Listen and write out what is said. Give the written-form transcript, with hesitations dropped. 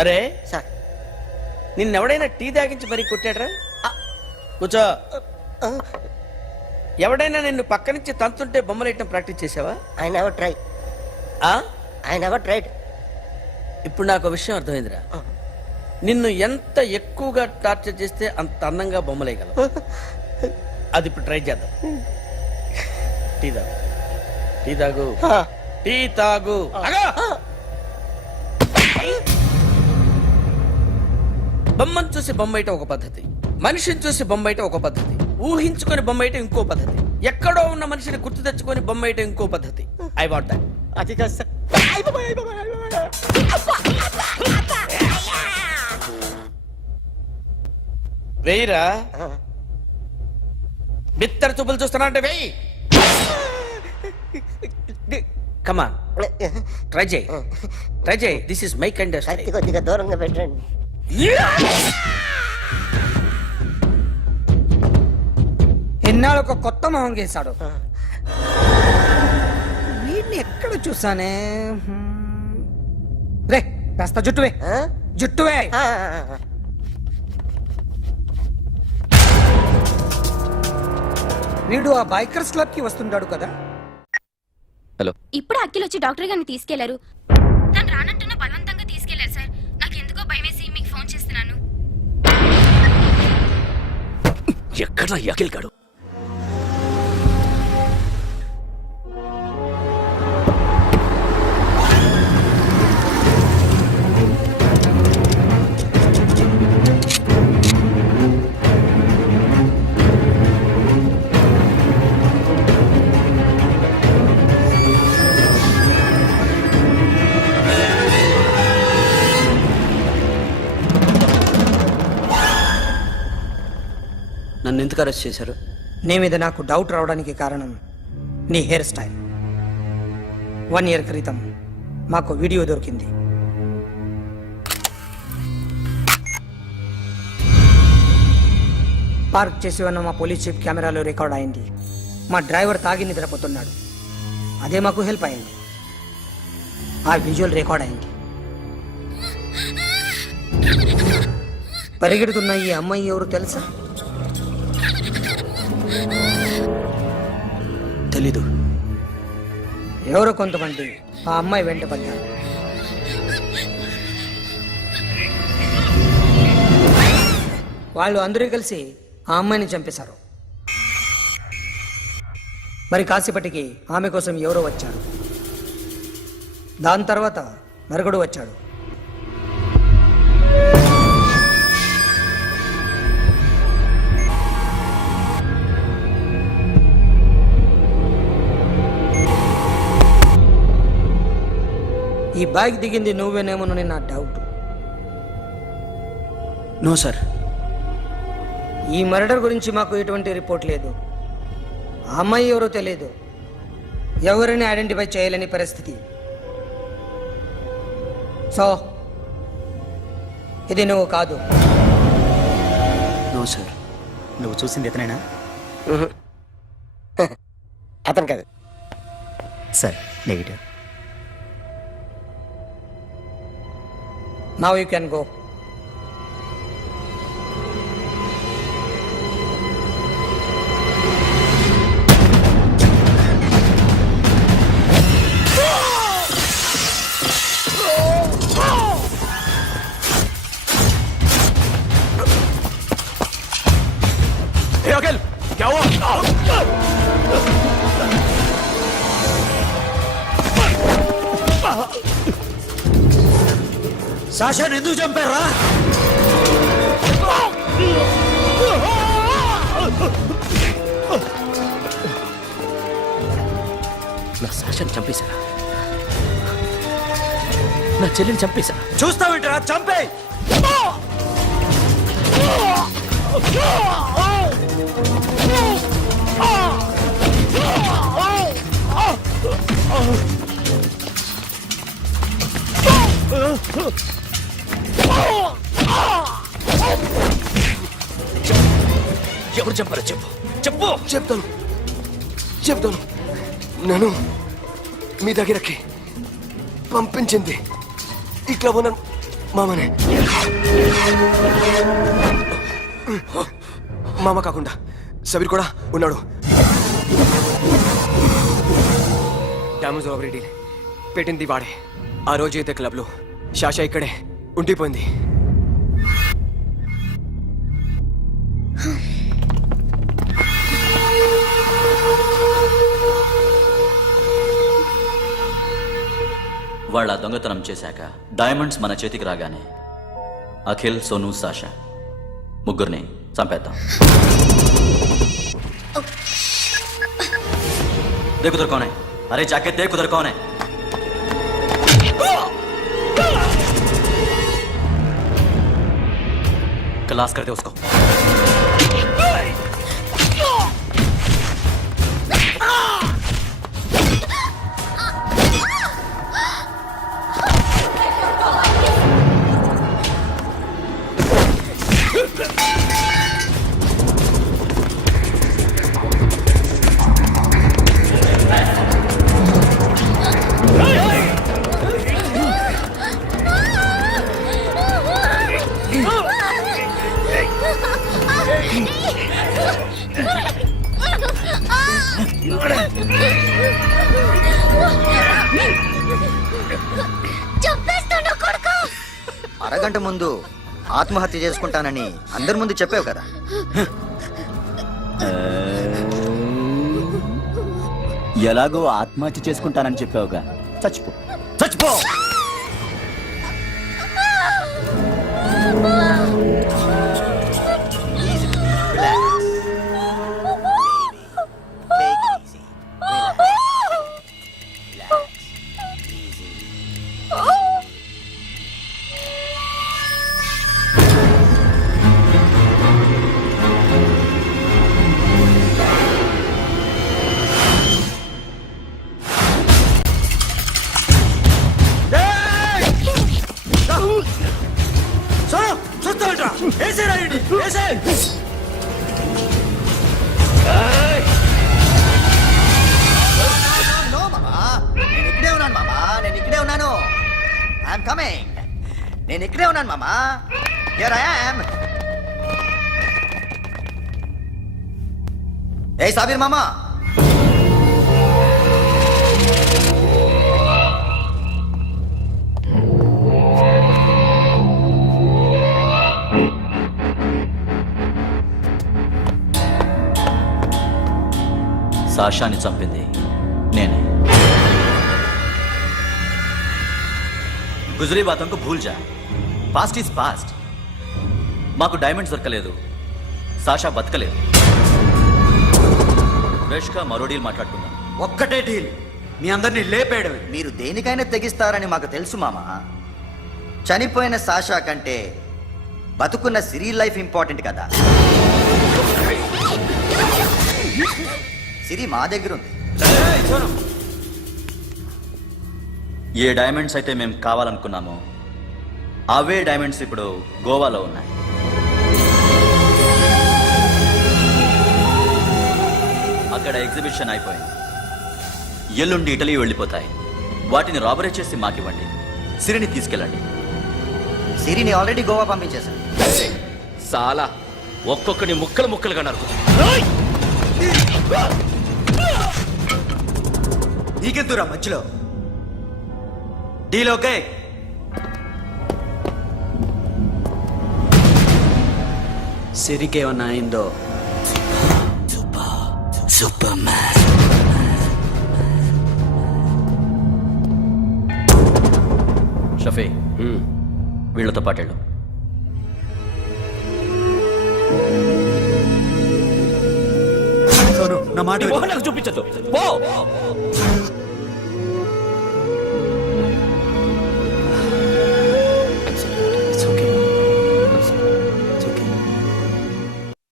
అరే sir నిన్నెవడైనా tea తాగించి మరీ కొట్టాడ్రా? కూర్చో. ఎవడైనా నిన్ను పక్క నుంచి తంతుంటే బొమ్మలేయటం ప్రాక్టీస్ చేసావా? I never try. I never tried. ఇప్పుడు నాకు ఒక విషయం అర్థమైందిరా. నిన్ను ఎంత ఎక్కువగా టార్చర్ చేస్తే అంత అందంగా బొమ్మలేయగలవు. అది ఇప్పుడు ట్రై చేద్దాం. టీ తాగు, టీ తాగు, టీ తాగు. బొమ్మను చూసి బొమ్మయటం ఒక పద్ధతి, మనిషిని చూసి బొమ్మయటం ఒక పద్ధతి, ఊహించుకొని బొమ్మయటం ఇంకో పద్ధతి, ఎక్కడో ఉన్న మనిషిని గుర్తు తెచ్చుకొని బొమ్మయటం ఇంకో పద్ధతి. I want that. అది కాదు సార్. వెయ్యిరా. బిత్తర చూపులు చూస్తున్నా అంటే వెయ్యి. కమా ట్రై చేయి, ట్రై చేయి. This is my kind of style. కొద్దిగా దూరంగా పెట్టండి. ఎన్నాళ్ళు ఒక కొత్త మొహం గీశాడు. వీడిని ఎక్కడ చూసానే? రే కాస్త జుట్టువే, జుట్టువే. వీడు ఆ బైకర్స్ క్లబ్ కి వస్తుంటాడు కదా. హలో, ఇప్పుడు అఖిల్ వచ్చి డాక్టర్ గారిని తీసుకెళ్లారు. తను రానంటున్న బలవంతంగా తీసుకెళ్లారు సార్. నాకు ఎందుకో భయమేసి మీకు ఫోన్ చేస్తున్నాను. ఎక్కడ అఖిల్ గాడు? నన్ను ఎందుకు అరెస్ట్ చేశారు? నీ మీద నాకు డౌట్ రావడానికి కారణం నీ హెయిర్ స్టైల్. 1 year క్రితం మాకు వీడియో దొరికింది. పార్క్ చేసి ఉన్న మా పోలీస్ జీప్ కెమెరాలో రికార్డ్ అయింది. మా డ్రైవర్ తాగి నిద్రపోతున్నాడు. అదే మాకు హెల్ప్ అయింది. ఆ విజువల్ రికార్డ్ అయింది. పరిగెడుతున్న ఈ అమ్మాయి ఎవరు తెలుసా? తెలీదు. ఎవరో కొంతమంది ఆ అమ్మాయి వెంట పడ్డారు. వాళ్ళు అందరూ కలిసి ఆ అమ్మాయిని చంపేశారు. మరి కాసేపటికి ఆమె కోసం ఎవరో వచ్చారు. దాని తర్వాత మరొకడు వచ్చాడు. ఈ బైక్ దిగింది నువ్వేనేమోనని నా డౌట్. No sir. ఈ మర్డర్ గురించి మాకు ఎటువంటి రిపోర్ట్ లేదు. ఆ అమ్మాయి ఎవరో తెలియదు. ఎవరిని ఐడెంటిఫై చేయలేని పరిస్థితి. సో ఇది నువ్వు కాదు. No sir. నువ్వు చూసింది ఇతనేనా? అతను కాదు sir. Negative. Now you can go. Hey, Akhil! क्या हुआ? సాషాని ఎందుకు చంపారా? నా సాషాని చంపేశారా? నా చెల్లిని చంపేశారా? చూస్తావేంట్రా? చంపే! ఎవరు చెప్పారో చెప్పు. చెప్పు. చెప్తాను. నన్ను మీ దగ్గరకి పంపించింది ఈ క్లబ్ ఓనర్ మామనే. మామ కాకుండా సబీర్ కూడా ఉన్నాడు. డ్యామేజ్ ఓవర్ డీల్ పెట్టింది వాడే. ఆ రోజు అయితే క్లబ్లో శాషా ఇక్కడే ఉండిపోయింది. వాళ్ళ దొంగతనం చేశాక డైమండ్స్ మన చేతికి రాగానే అఖిల్, సోను, సాషా ముగ్గురిని చంపేద్దాం. देख उधर कौन है? अरे जाके देख उधर कौन है? क्लास करते उसको. అరగంట ముందు ఆత్మహత్య చేసుకుంటానని అందరి ముందు చెప్పావు కదా. ఎలాగో ఆత్మహత్య చేసుకుంటానని చెప్పావుగా, చచ్చిపో. చచ్చిపో. నేను ఇక్కడే ఉన్నాను మామా. Here I am. ఏ సాబీర్ మామా, సాషాని చంపింది నేనే. గుజరీ బాతంకు భూల్ జా. Past is past. మాకు డైమండ్స్ దొరకలేదు, సాషా బతకలేదు. రేష్కా మరో డీల్ మాట్లాడుకుందాం. ఒక్కటే డీల్, మీ అందరినీ లేపేయడమే. మీరు దేనికైనా తెగిస్తారని మాకు తెలుసు మామా. చనిపోయిన సాషా కంటే బతుకున్న సిరి లైఫ్ ఇంపార్టెంట్ కదా. సిరి మా దగ్గర ఉంది. ఏ డైమండ్స్ అయితే మేము కావాలనుకున్నామో అవే డైమండ్స్ ఇప్పుడు గోవాలో ఉన్నాయి. అక్కడ ఎగ్జిబిషన్ అయిపోయింది. ఎల్లుండి ఇటలీ వెళ్ళిపోతాయి. వాటిని రాబరీ చేసి మాకివ్వండి. సిరిని తీసుకెళ్ళండి. సిరిని ఆల్రెడీ గోవా పంపించేశాను. సాలా ఒక్కొక్కని ముక్కలు ముక్కలుగా నరుకు. నీకెందురా మధ్యలో? Deal okay? సిరికేమన్నా అయిందో? షఫీ, వీళ్ళతో పాటేళ్ళు. నా మాట చూపించదు.